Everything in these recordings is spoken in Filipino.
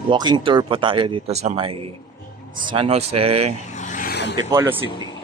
Walking tour po tayo dito sa may San Jose, Antipolo City.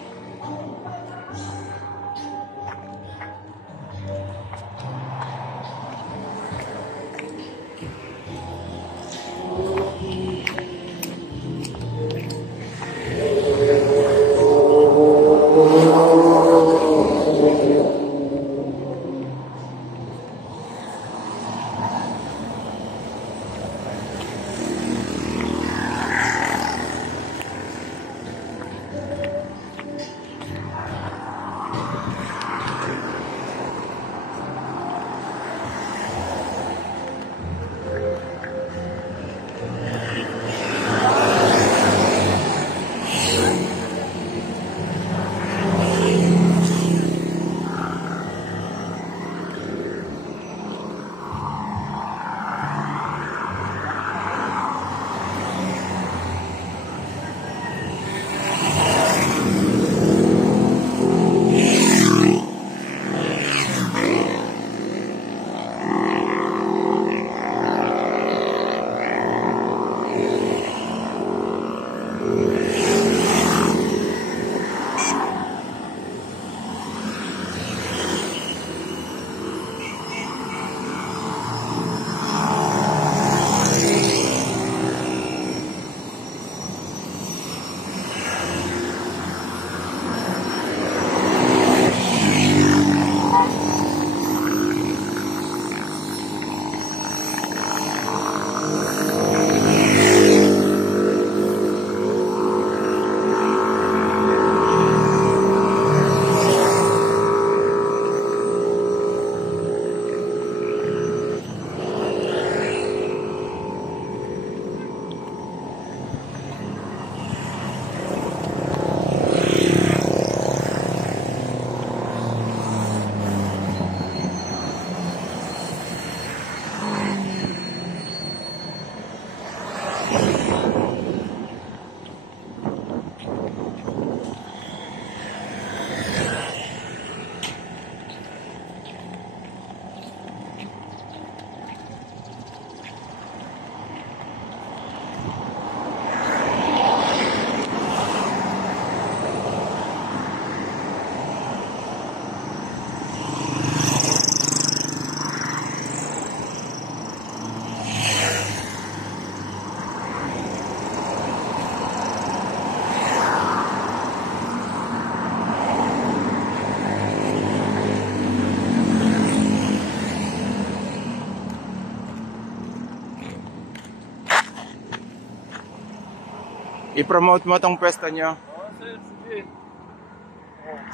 I-promote mo tong pwesto nyo. Oo, sir. Sige.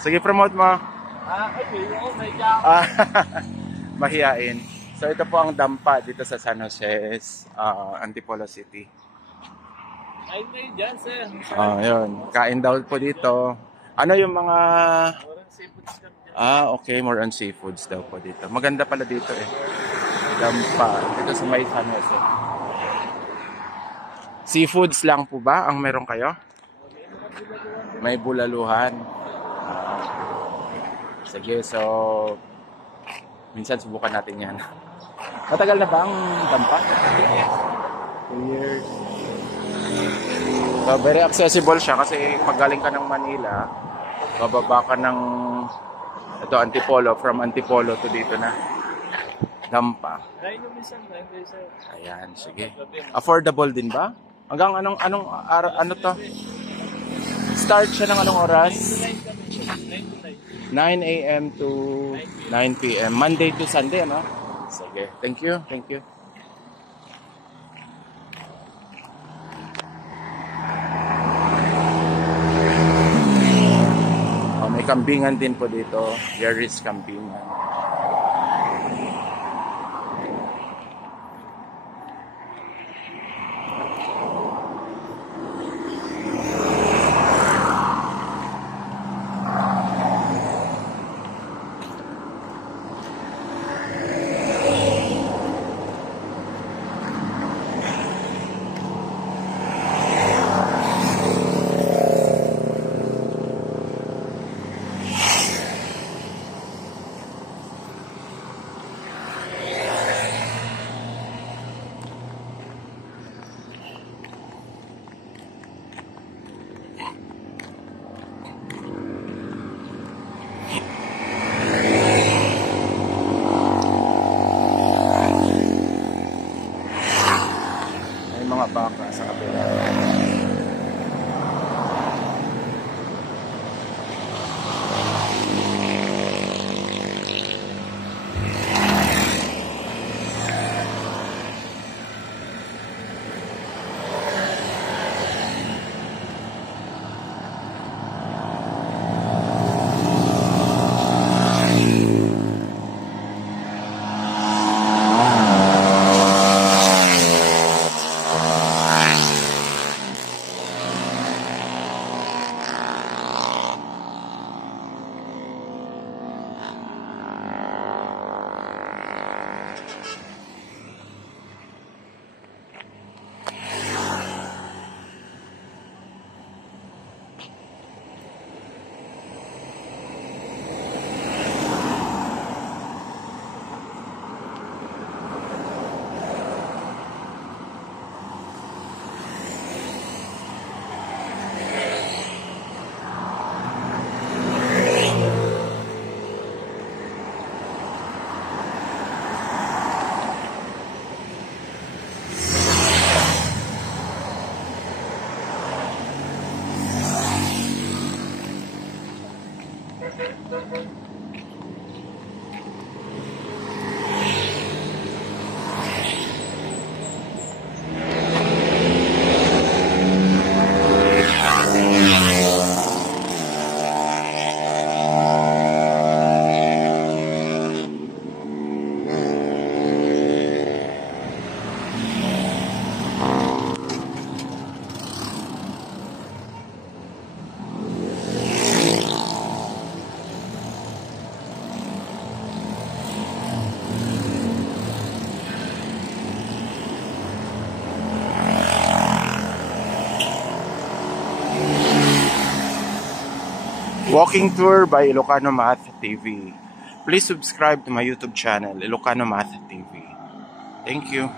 Sige, promote mo. Ay, may jack. Mahiyain. So ito po ang dampa dito sa San Jose, Antipolo City. Ay, may dyan, sir. Yun. Kain daw po dito. Ano yung mga... Walang seafoods kami dyan. Okay. More on seafoods daw po dito. Maganda pala dito eh. Dampa. Dito sa may San Jose. Seafoods lang po ba ang meron kayo? May bulaluhan. Sige, so minsan subukan natin yan. Matagal na ba ang dampa? 2 years. So, very accessible siya kasi pag galing ka ng Manila, bababa ka ng Antipolo, from Antipolo to dito na dampa. Kain nyo minsan, sir. Ayan, sige. Affordable din ba? Hanggang ano to? Start siya ng anong oras? 9 a.m. to 9 p.m. Monday to Sunday, ano? Sige. Thank you. Thank you. May kambingan din po dito. There is kambingan. mga baka sa kabila. Walking tour by Ilocano Math TV. Please subscribe to my YouTube channel, Ilocano Math TV. Thank you.